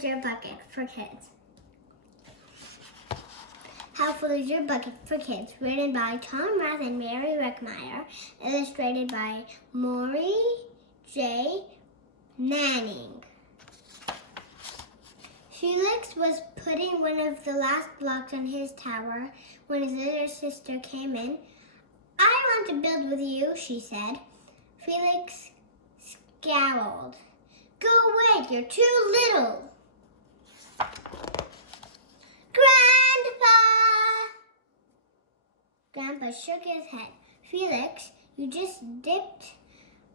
is your bucket for kids? How Full is Your Bucket for Kids? Written by Tom Rath and Mary Reckmeyer. Illustrated by Maury J. Manning. Felix was putting one of the last blocks on his tower when his little sister came in. I want to build with you, she said. Felix scowled. Go away, you're too little. Grandpa shook his head. Felix, you just dipped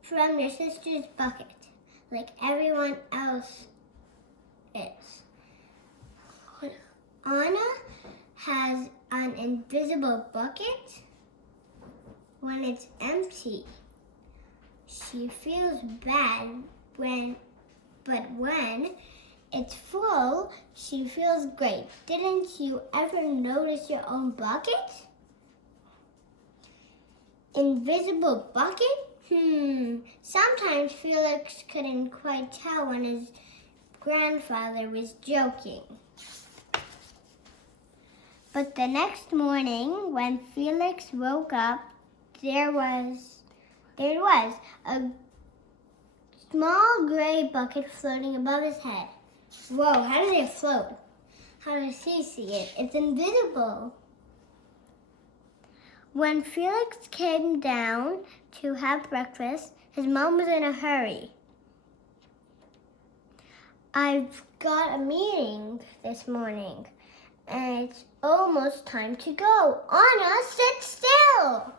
from your sister's bucket, like everyone else is. Anna has an invisible bucket when it's empty. She feels bad but when it's full, she feels great. Didn't you ever notice your own bucket? Invisible bucket? Sometimes Felix couldn't quite tell when his grandfather was joking. But the next morning, when Felix woke up, there was a small gray bucket floating above his head. Whoa, how does it float? How does he see it? It's invisible. When Felix came down to have breakfast, his mom was in a hurry. I've got a meeting this morning, and it's almost time to go. Anna, sit still.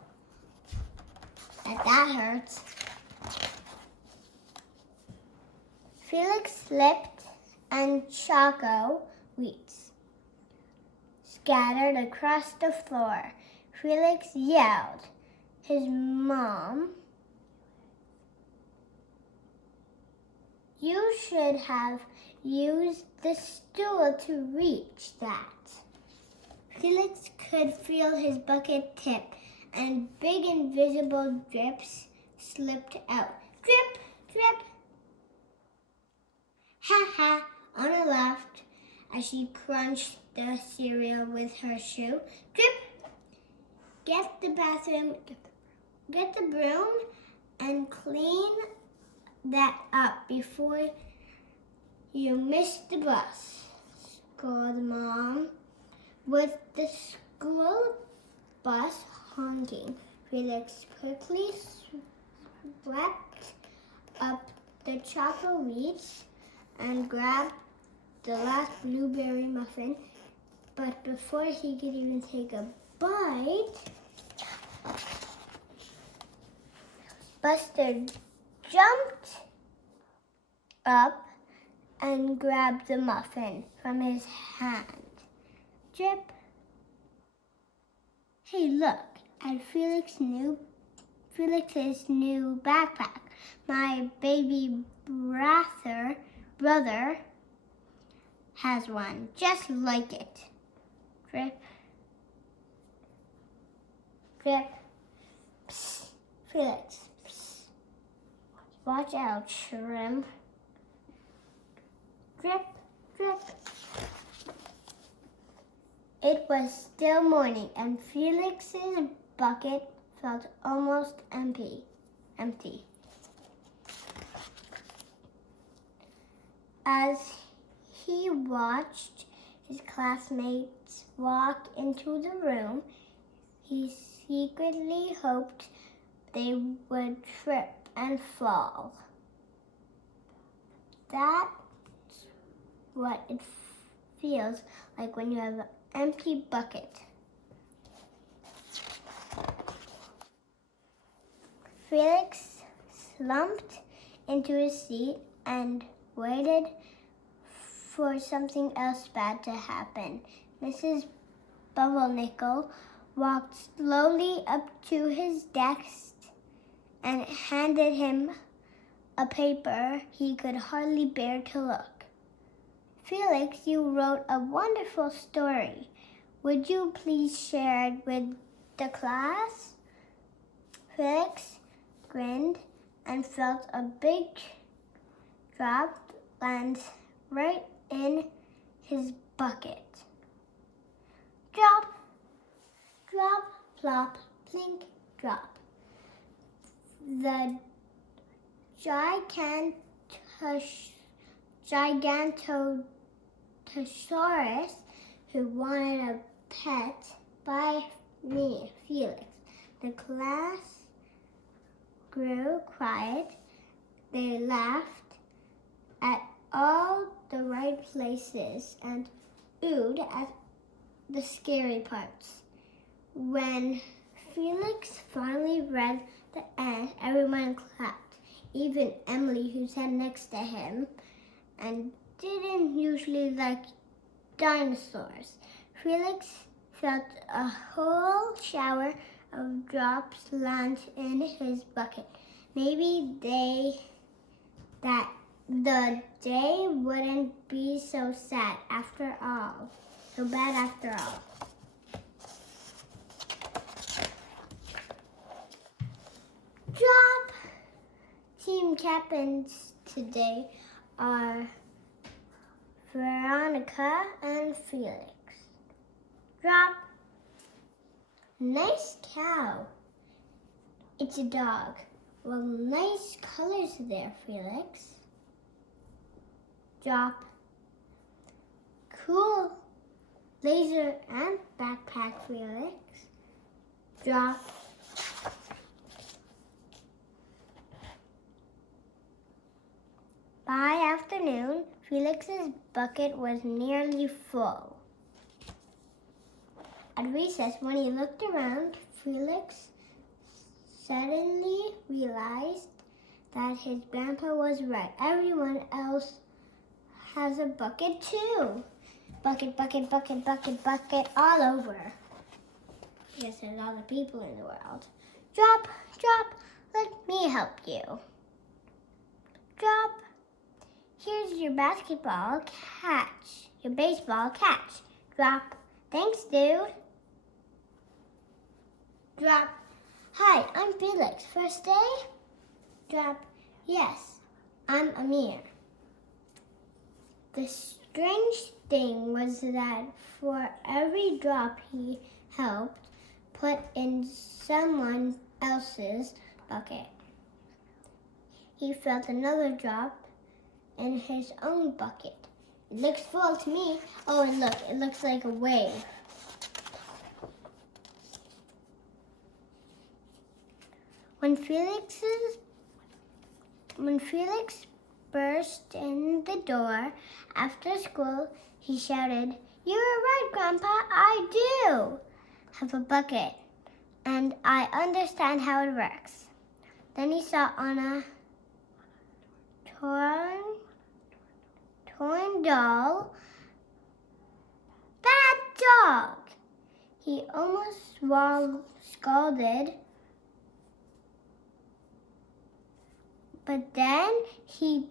That hurts. Felix slipped, and choco wheats scattered across the floor. Felix yelled. His mom, you should have used the stool to reach that. Felix could feel his bucket tip, and big invisible drips slipped out. Drip, drip. Ha ha, Anna laughed as she crunched the cereal with her shoe. Drip. Get the broom and clean that up before you miss the bus, scolded Mom. With the school bus honking, Felix quickly swept up the chocolate wheats and grabbed the last blueberry muffin. But before he could even take a bite, Buster jumped up and grabbed the muffin from his hand. Drip. Hey, look at Felix's new backpack. My baby brother has one just like it. Drip. Drip. Psst. Felix. Psst. Watch out, shrimp. Drip, drip. It was still morning, and Felix's bucket felt almost empty. As he watched his classmates walk into the room, he secretly hoped they would trip and fall. That's what it feels like when you have an empty bucket. Felix slumped into his seat and waited for something else bad to happen. Mrs. Bubblenickel walked slowly up to his desk and handed him a paper he could hardly bear to look. Felix, you wrote a wonderful story. Would you please share it with the class? Felix grinned and felt a big drop land right in his bucket. Drop, drop, plop, plink, drop. The Gigantosaurus, who wanted a pet by me, Felix. The class grew quiet. They laughed at all the right places and oohed at the scary parts. When Felix finally read the end, everyone clapped, even Emily, who sat next to him and didn't usually like dinosaurs. Felix felt a whole shower of drops land in his bucket. Maybe the day wouldn't be so sad after all. So bad after all. Drop! Team captains today are Veronica and Felix. Drop! Nice cow. It's a dog. Well, nice colors there, Felix. Drop. Cool blazer and backpack, Felix. Drop. By afternoon, Felix's bucket was nearly full. At recess, when he looked around, Felix suddenly realized that his grandpa was right. Everyone else has a bucket too. Bucket, bucket, bucket, bucket, bucket, all over. Yes, there's all the people in the world. Drop, drop, let me help you. Drop. Here's your basketball catch. Your baseball catch. Drop. Thanks, dude. Drop. Hi, I'm Felix. First day? Drop. Yes, I'm Amir. The strange thing was that for every drop he helped put in someone else's bucket, he felt another drop in his own bucket. It looks full to me. Oh, and look, it looks like a wave. When Felix burst in the door after school, he shouted, "You're right, Grandpa, I do have a bucket, and I understand how it works." Then he saw on a torn doll, "Bad dog!" He almost scalded, but then he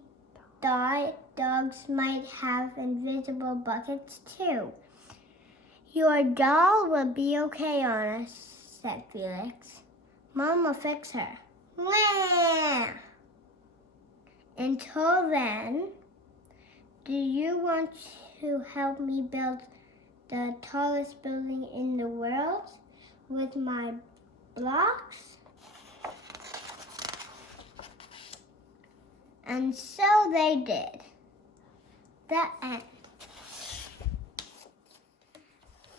thought dogs might have invisible buckets too. "Your doll will be okay on us," said Felix. "Mom will fix her." Wah! Until then, do you want to help me build the tallest building in the world with my blocks? And so they did. The end.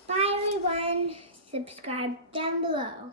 Bye everyone. Subscribe down below.